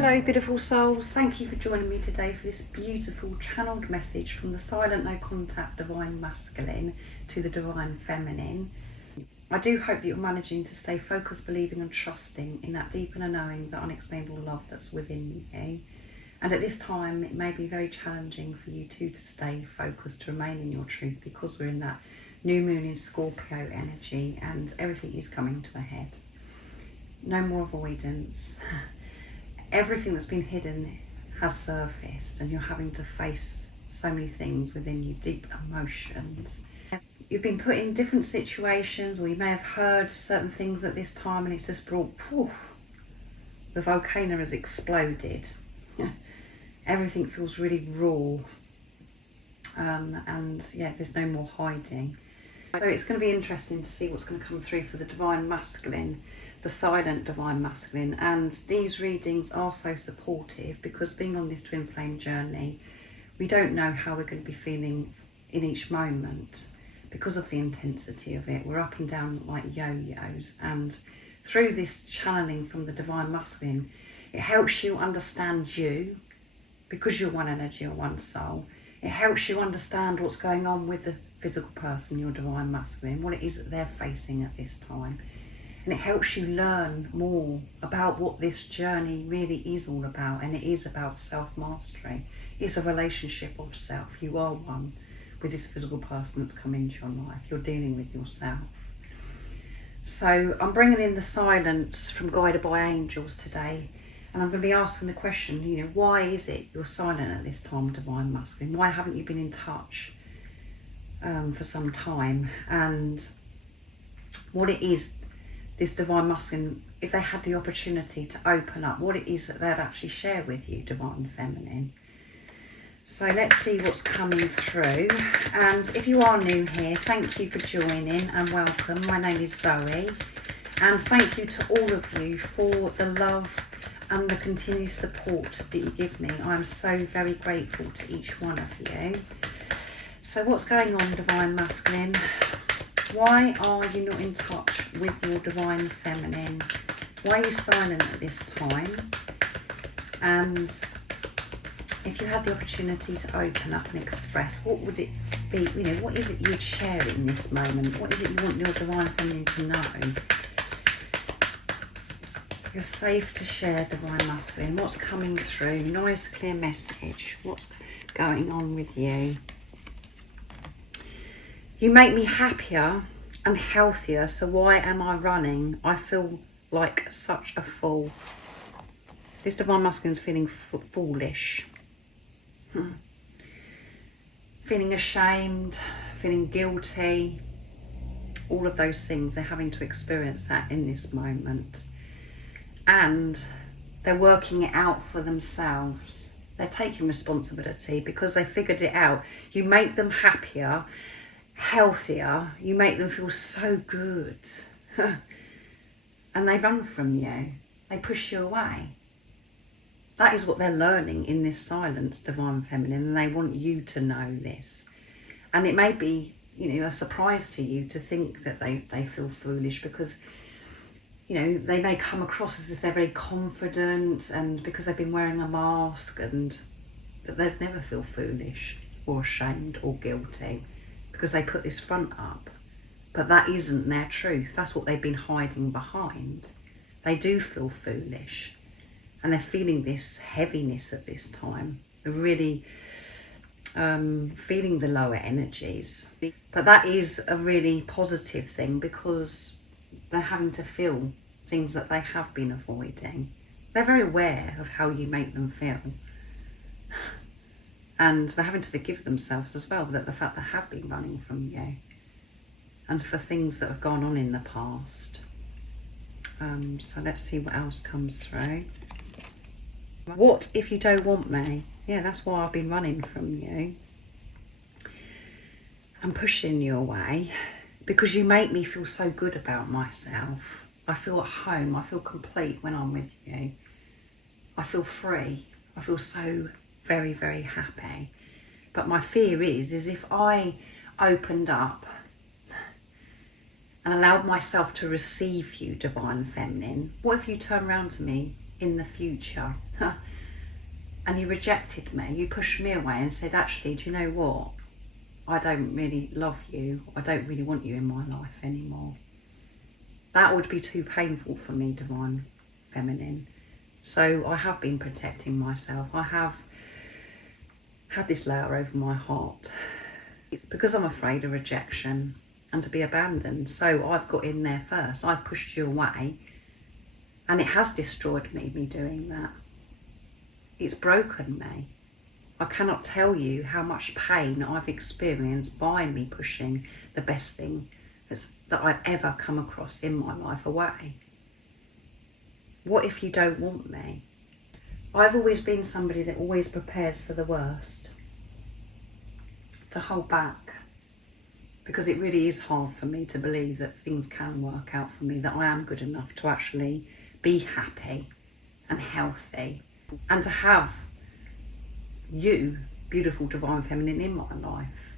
Hello beautiful souls, thank you for joining me today for this beautiful channeled message from the silent no contact divine masculine to the divine feminine. I do hope that you're managing to stay focused, believing and trusting in that deep inner knowing, that unexplainable love that's within you. And at this time it may be very challenging for you to stay focused, to remain in your truth, because we're in that new moon in Scorpio energy and everything is coming to a head. No more avoidance. Everything that's been hidden has surfaced and you're having to face so many things within you, deep emotions. You've been put in different situations, or you may have heard certain things at this time and it's just brought, poof, the volcano has exploded. Everything feels really raw. And yeah, there's no more hiding. So it's going to be interesting to see what's going to come through for the divine masculine, the silent divine masculine. And these readings are so supportive because being on this twin flame journey, we don't know how we're going to be feeling in each moment because of the intensity of it. We're up and down like yo-yos, and through this channeling from the divine masculine, it helps you understand you, because you're one energy or one soul. It helps you understand what's going on with the physical person, your divine masculine, what it is that they're facing at this time. And it helps you learn more about what this journey really is all about. And it is about self-mastery. It's a relationship of self. You are one with this physical person that's come into your life. You're dealing with yourself. So I'm bringing in the silence from Guided by Angels today. And I'm going to be asking the question, why is it you're silent at this time, divine masculine? Why haven't you been in touch for some time? And what it is, this divine masculine, if they had the opportunity to open up, what it is that they'd actually share with you, divine feminine. So let's see what's coming through. And if you are new here, thank you for joining and welcome. My name is Zoe, and thank you to all of you for the love and the continued support that you give me. I'm so very grateful to each one of you. So what's going on, divine masculine? Why are you not in touch with your divine feminine? Why are you silent at this time? And if you had the opportunity to open up and express, what would it be? What is it you'd share in this moment? What is it you want your divine feminine to know? You're safe to share, divine masculine. What's coming through? Nice clear message. What's going on with you? You make me happier and healthier, so why am I running? I feel like such a fool. This divine masculine is feeling foolish. Feeling ashamed, feeling guilty. All of those things, they're having to experience that in this moment. And they're working it out for themselves. They're taking responsibility because they figured it out. You make them happier, healthier, you make them feel so good. And they run from you. They push you away. That is what they're learning in this silence, divine feminine, and they want you to know this. And it may be, a surprise to you to think that they feel foolish, because they may come across as if they're very confident, and because they've been wearing a mask, but they'd never feel foolish or ashamed or guilty because they put this front up. But that isn't their truth. That's what they've been hiding behind. They do feel foolish, and they're feeling this heaviness at this time. They're really feeling the lower energies. But that is a really positive thing, because they're having to feel things that they have been avoiding. They're very aware of how you make them feel. And they're having to forgive themselves as well, that the fact they have been running from you, and for things that have gone on in the past. So let's see what else comes through. What if you don't want me? Yeah, that's why I've been running from you. I'm pushing you away because you make me feel so good about myself. I feel at home. I feel complete when I'm with you. I feel free. I feel so very, very happy. But my fear is if I opened up and allowed myself to receive you, divine feminine, what if you turn around to me in the future and you rejected me, you pushed me away and said, actually, do you know what? I don't really love you. I don't really want you in my life anymore. That would be too painful for me, Divine Feminine. So I have been protecting myself. I have had this layer over my heart. It's because I'm afraid of rejection and to be abandoned. So I've got in there first. I've pushed you away, and it has destroyed me doing that. It's broken me. I cannot tell you how much pain I've experienced by me pushing the best thing that I've ever come across in my life away. What if you don't want me? I've always been somebody that always prepares for the worst, to hold back, because it really is hard for me to believe that things can work out for me, that I am good enough to actually be happy and healthy and to have you, beautiful Divine Feminine, in my life.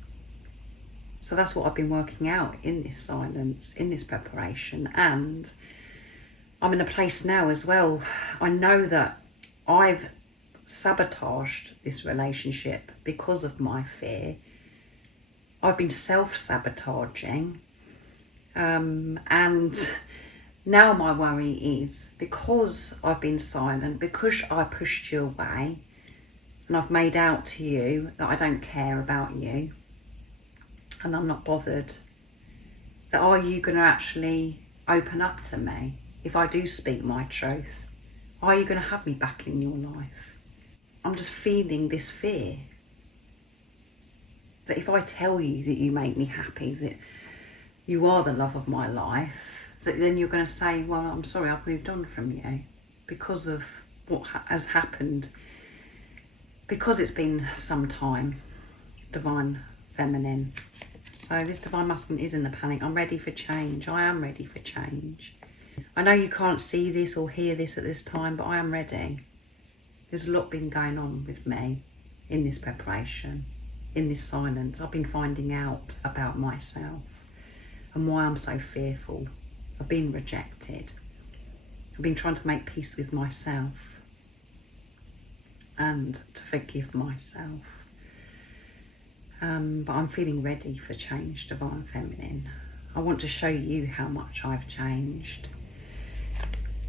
So that's what I've been working out in this silence, in this preparation. And I'm in a place now as well. I know that I've sabotaged this relationship because of my fear. I've been self-sabotaging. And now my worry is, because I've been silent, because I pushed you away, and I've made out to you that I don't care about you and I'm not bothered, that are you going to actually open up to me if I do speak my truth? Are you going to have me back in your life? I'm just feeling this fear that if I tell you that you make me happy, that you are the love of my life, that then you're going to say, well, I'm sorry, I've moved on from you because of what has happened. Because it's been some time, Divine Feminine. So this Divine Masculine is in a panic. I'm ready for change. I am ready for change. I know you can't see this or hear this at this time, but I am ready. There's a lot been going on with me in this preparation, in this silence. I've been finding out about myself and why I'm so fearful of being rejected. I've been trying to make peace with myself and to forgive myself. But I'm feeling ready for change, Divine Feminine. I want to show you how much I've changed.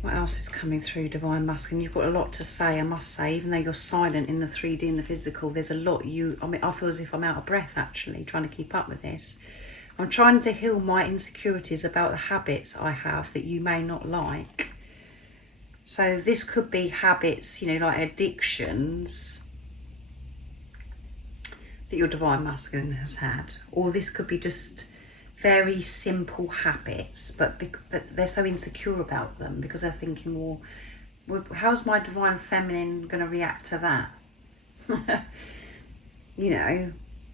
What else is coming through, Divine Masculine? You've got a lot to say, I must say. Even though you're silent in the 3D and the physical, there's a lot I feel as if I'm out of breath, actually, trying to keep up with this. I'm trying to heal my insecurities about the habits I have that you may not like. So this could be habits, like addictions that your Divine Masculine has had. Or this could be just very simple habits, but they're so insecure about them because they're thinking, well, how's my Divine Feminine going to react to that?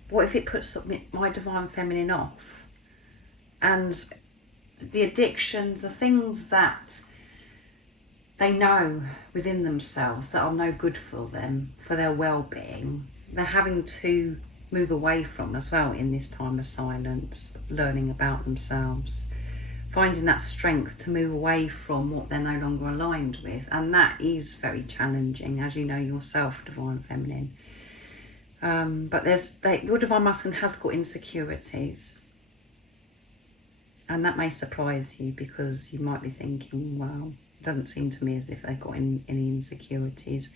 What if it puts my Divine Feminine off? And the addictions, the things that they know within themselves that are no good for them, for their well-being, they're having to move away from as well in this time of silence, learning about themselves, finding that strength to move away from what they're no longer aligned with. And that is very challenging, as you know yourself, Divine Feminine. But your Divine Masculine has got insecurities. And that may surprise you, because you might be thinking, well, it doesn't seem to me as if they've got any insecurities.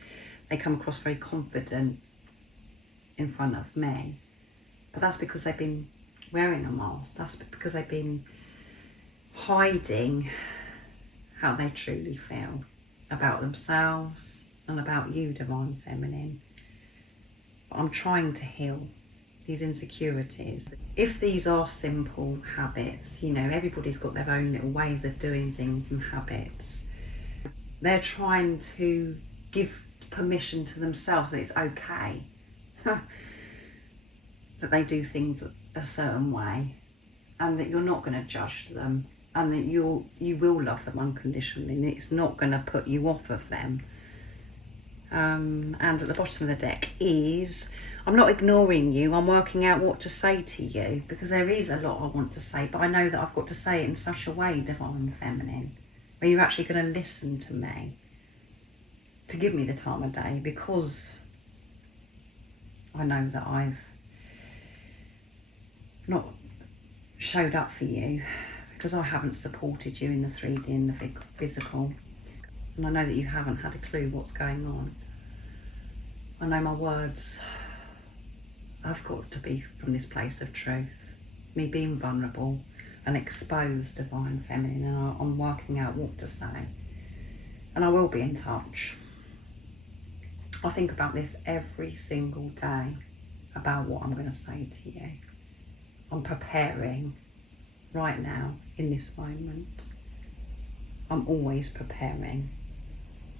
They come across very confident in front of me. But that's because they've been wearing a mask. That's because they've been hiding how they truly feel about themselves and about you, Divine Feminine. But I'm trying to heal these insecurities. If these are simple habits, everybody's got their own little ways of doing things and habits. They're trying to give permission to themselves that it's okay that they do things a certain way, and that you're not going to judge them, and that you will love them unconditionally, and it's not going to put you off of them. And at the bottom of the deck is, I'm not ignoring you, I'm working out what to say to you, because there is a lot I want to say, but I know that I've got to say it in such a way, Divine Feminine, where you're actually going to listen to me. to give me the time of day, because I know that I've not showed up for you, because I haven't supported you in the 3D and the physical. And I know that you haven't had a clue what's going on. I know my words have got to be from this place of truth, me being vulnerable and exposed, divine feminine, and I'm working out what to say. And I will be in touch. I think about this every single day, about what I'm going to say to you. I'm preparing right now, in this moment. I'm always preparing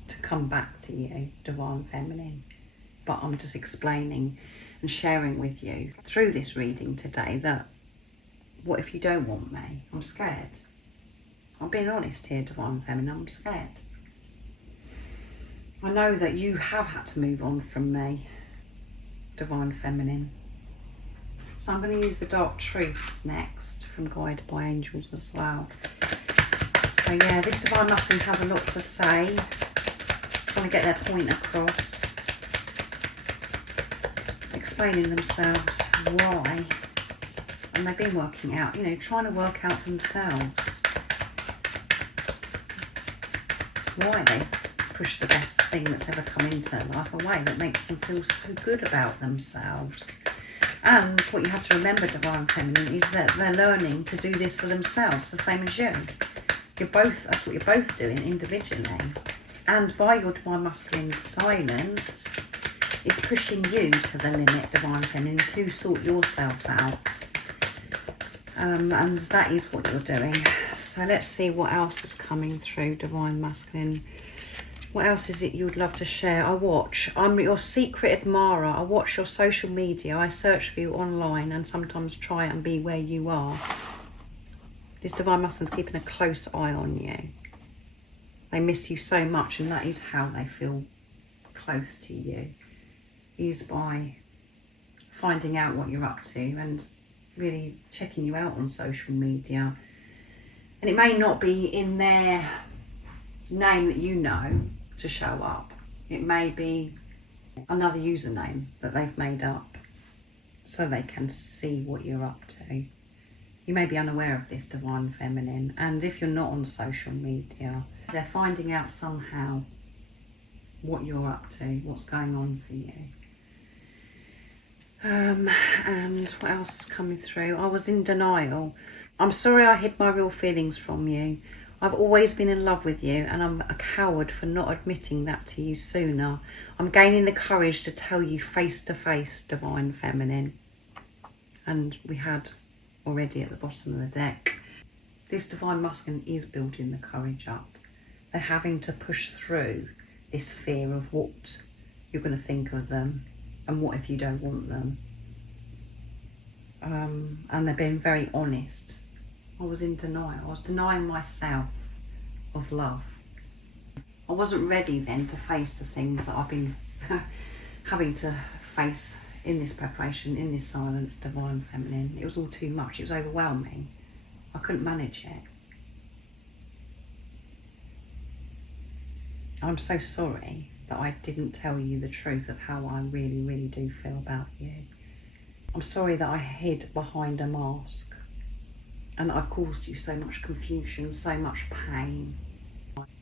to come back to you, divine feminine. But I'm just explaining and sharing with you through this reading today that, what if you don't want me? I'm scared. I'm being honest here, divine feminine, I'm scared. I know that you have had to move on from me, divine feminine. So I'm going to use the dark truths next, from Guided by Angels as well. So yeah, this divine masculine has a lot to say, trying to get their point across, explaining themselves why, and they've been working out, you know, trying to work out themselves why they push the best thing that's ever come into their life away, that makes them feel so good about themselves. And what you have to remember, divine feminine, is that they're learning to do this for themselves, the same as you. You're both, that's what you're both doing individually. And by your divine masculine silence, it's pushing you to the limit, divine feminine, to sort yourself out. And that is what you're doing. So let's see what else is coming through, divine masculine. What else is it you'd love to share? I'm your secret admirer. I watch your social media. I search for you online and sometimes try and be where you are. This divine masculine's keeping a close eye on you. They miss you so much, and that is how they feel close to you, is by finding out what you're up to and really checking you out on social media. And it may not be in their name that you know to show up. It may be another username that they've made up so they can see what you're up to. You may be unaware of this, divine feminine, and if you're not on social media, they're finding out somehow what you're up to, what's going on for you. And what else is coming through? I was in denial. I'm sorry I hid my real feelings from you. I've always been in love with you, and I'm a coward for not admitting that to you sooner. I'm gaining the courage to tell you face to face, divine feminine. And we had already at the bottom of the deck, this divine masculine is building the courage up. They're having to push through this fear of what you're going to think of them and what if you don't want them. And they're being very honest. I was in denial. I was denying myself of love. I wasn't ready then to face the things that I've been having to face in this preparation, in this silence, divine feminine. It was all too much. It was overwhelming. I couldn't manage it. I'm so sorry that I didn't tell you the truth of how I really, really do feel about you. I'm sorry that I hid behind a mask. And I've caused you so much confusion, so much pain.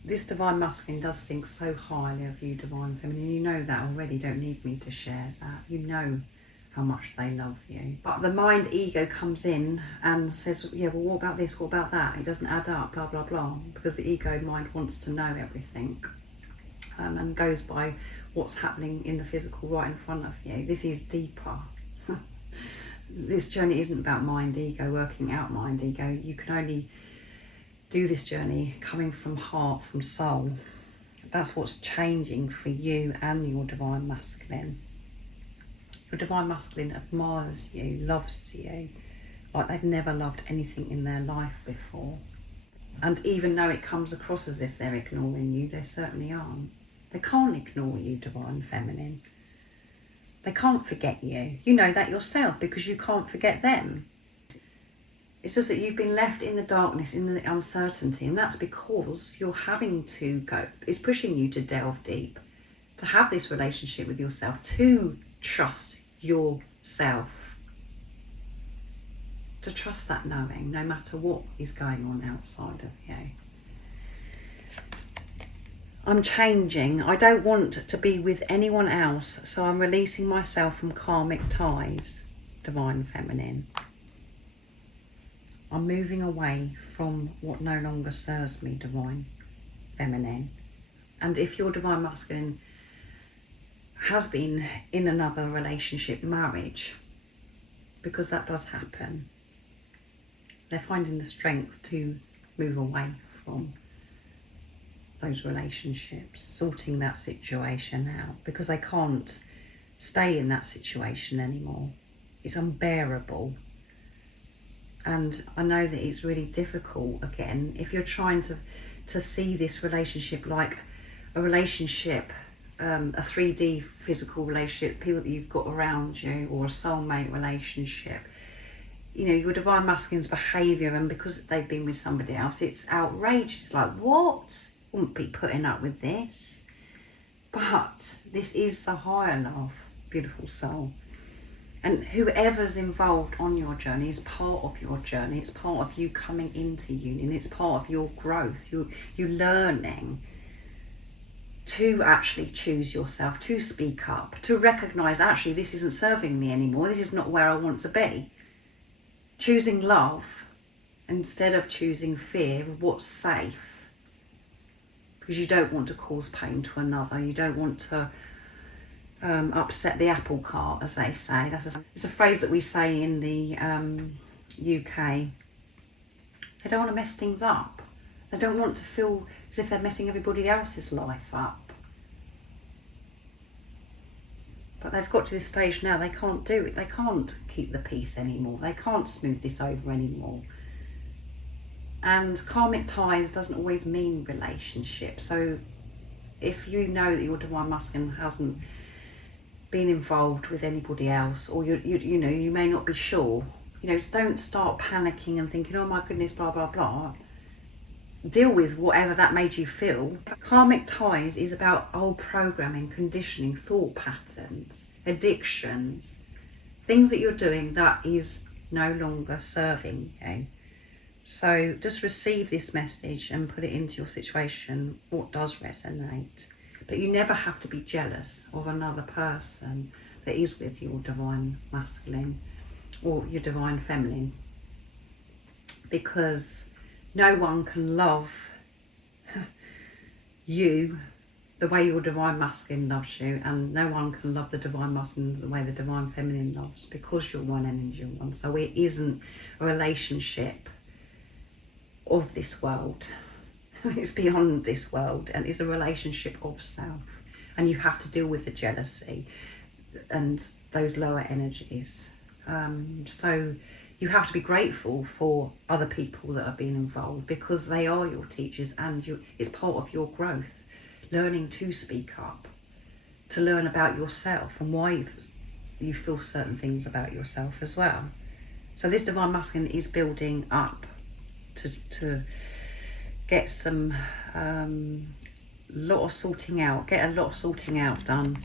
This divine masculine does think so highly of you, divine feminine. You know that already, don't need me to share that. You know how much they love you. But the mind ego comes in and says, yeah, well, what about this, what about that? It doesn't add up, blah, blah, blah. Because the ego mind wants to know everything. And goes by what's happening in the physical right in front of you. This is deeper. This journey isn't about mind ego, working out mind ego. You can only do this journey coming from heart, from soul. That's what's changing for you and your divine masculine. Your divine masculine admires you, loves you, like they've never loved anything in their life before. And even though it comes across as if they're ignoring you, they certainly aren't. They can't ignore you, divine feminine. They can't forget you. You know that yourself because you can't forget them. It's just that you've been left in the darkness, in the uncertainty, and that's because you're having to go. It's pushing you to delve deep to have this relationship with yourself, to trust yourself, to trust that knowing no matter what is going on outside of you. I'm changing. I don't want to be with anyone else, so I'm releasing myself from karmic ties, Divine Feminine. I'm moving away from what no longer serves me, Divine Feminine. And if your Divine Masculine has been in another relationship, marriage, because that does happen, they're finding the strength to move away from those relationships, sorting that situation out, because they can't stay in that situation anymore. It's unbearable. And I know that it's really difficult, again, if you're trying to see this relationship like a relationship, a 3D physical relationship, people that you've got around you, or a soulmate relationship. You know, your Divine Masculine's behaviour, and because they've been with somebody else, it's outrageous. It's like, what? Wouldn't be putting up with this. But this is the higher love, beautiful soul. And whoever's involved on your journey is part of your journey. It's part of you coming into union. It's part of your growth. You learning to actually choose yourself, to speak up, to recognise, actually, this isn't serving me anymore. This is not where I want to be. Choosing love instead of choosing fear, what's safe. Because you don't want to cause pain to another. You don't want to upset the apple cart, as they say. It's a phrase that we say in the UK. They don't want to mess things up. They don't want to feel as if they're messing everybody else's life up. But they've got to this stage now, they can't do it. They can't keep the peace anymore. They can't smooth this over anymore. And karmic ties doesn't always mean relationships. So if you know that your Divine Masculine hasn't been involved with anybody else, or you know, you may not be sure, you know, don't start panicking and thinking, oh my goodness, blah, blah, blah. Deal with whatever that made you feel. Karmic ties is about old programming, conditioning, thought patterns, addictions, things that you're doing that is no longer serving you. So just receive this message and put it into your situation, what does resonate. But you never have to be jealous of another person that is with your Divine Masculine or your Divine Feminine, because no one can love you the way your Divine Masculine loves you, and no one can love the Divine Masculine the way the Divine Feminine loves, because you're one energy, one. So it isn't a relationship of this world. It's beyond this world, and it's a relationship of self. And you have to deal with the jealousy and those lower energies. So you have to be grateful for other people that are being involved, because they are your teachers, and it's part of your growth. Learning to speak up, to learn about yourself and why you feel certain things about yourself as well. So this Divine Masculine is building up to get some lot of sorting out done.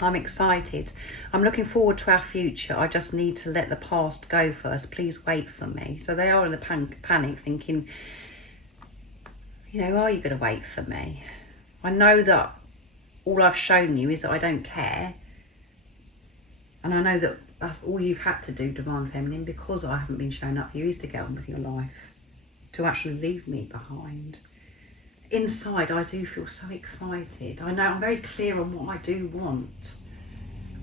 I'm excited. I'm looking forward to our future. I just need to let the past go first. Please wait for me. So they are in a panic, thinking, you know, are you going to wait for me? I know that all I've shown you is that I don't care. And I know that that's all you've had to do, Divine Feminine, because I haven't been showing up for you, is to get on with your life, to actually leave me behind. Inside, I do feel so excited. I know I'm very clear on what I do want.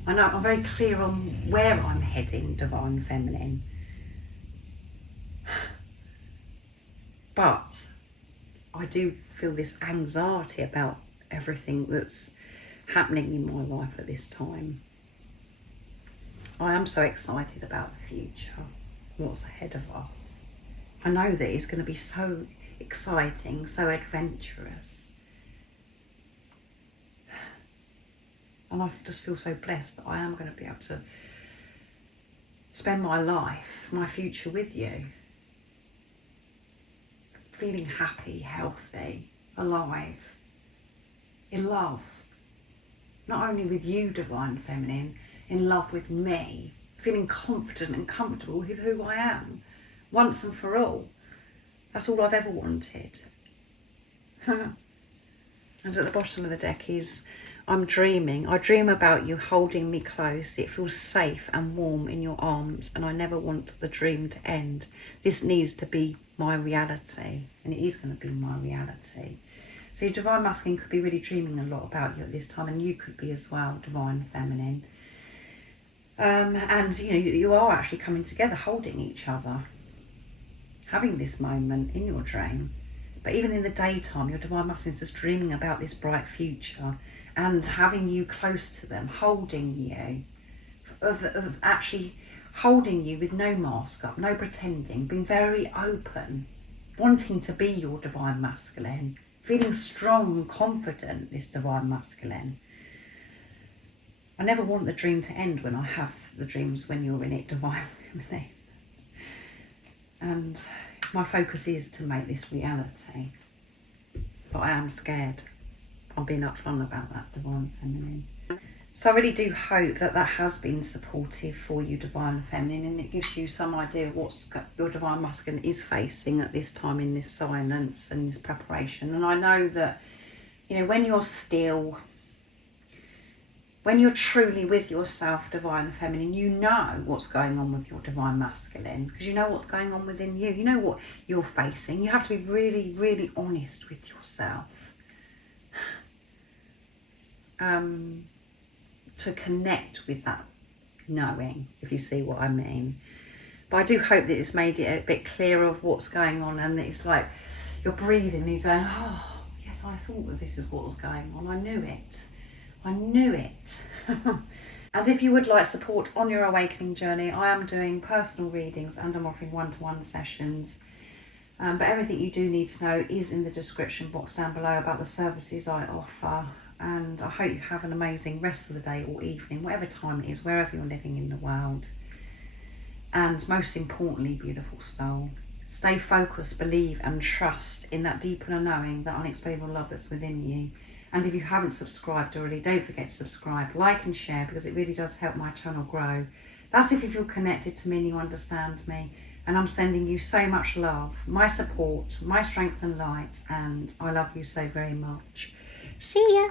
I know I'm very clear on where I'm heading, Divine Feminine. But I do feel this anxiety about everything that's happening in my life at this time. I am so excited about the future, what's ahead of us. I know that it's going to be so exciting, so adventurous. And I just feel so blessed that I am going to be able to spend my life, my future with you. Feeling happy, healthy, alive, in love. not only with you, Divine Feminine, in love with me, feeling confident and comfortable with who I am, once and for all. That's all I've ever wanted. And at the bottom of the deck is, I'm dreaming. I dream about you holding me close. It feels safe and warm in your arms, and I never want the dream to end. This needs to be my reality, and it is going to be my reality. So your Divine Masculine could be really dreaming a lot about you at this time, and you could be as well, Divine Feminine. And you know, you are actually coming together, holding each other, having this moment in your dream. But even in the daytime, your Divine Masculine is just dreaming about this bright future and having you close to them, holding you, of actually holding you with no mask up, no pretending, being very open, wanting to be your Divine Masculine, feeling strong and confident, this Divine Masculine. I never want the dream to end when I have the dreams when you're in it, Divine Feminine. And my focus is to make this reality. But I am scared. I'm being upfront about that, Divine Feminine. So I really do hope that that has been supportive for you, Divine Feminine, and it gives you some idea of what your Divine Masculine is facing at this time in this silence and this preparation. And I know that, you know, when you're still, when you're truly with yourself, Divine Feminine, you know what's going on with your Divine Masculine, because you know what's going on within you. You know what you're facing. You have to be really, really honest with yourself. To connect with that knowing, if you see what I mean. But I do hope that it's made it a bit clearer of what's going on, and that it's like you're breathing and you're going, oh, yes, I thought that this is what was going on. I knew it. I knew it. And if you would like support on your awakening journey, I am doing personal readings and I'm offering one-to-one sessions. But everything you do need to know is in the description box down below about the services I offer. And I hope you have an amazing rest of the day or evening, whatever time it is, wherever you're living in the world. And most importantly, beautiful soul, stay focused, believe and trust in that deep inner knowing, that unexplainable love that's within you. And if you haven't subscribed already, don't forget to subscribe, like and share, because it really does help my channel grow. That's if you feel connected to me and you understand me. And I'm sending you so much love, my support, my strength and light, and I love you so very much. See ya.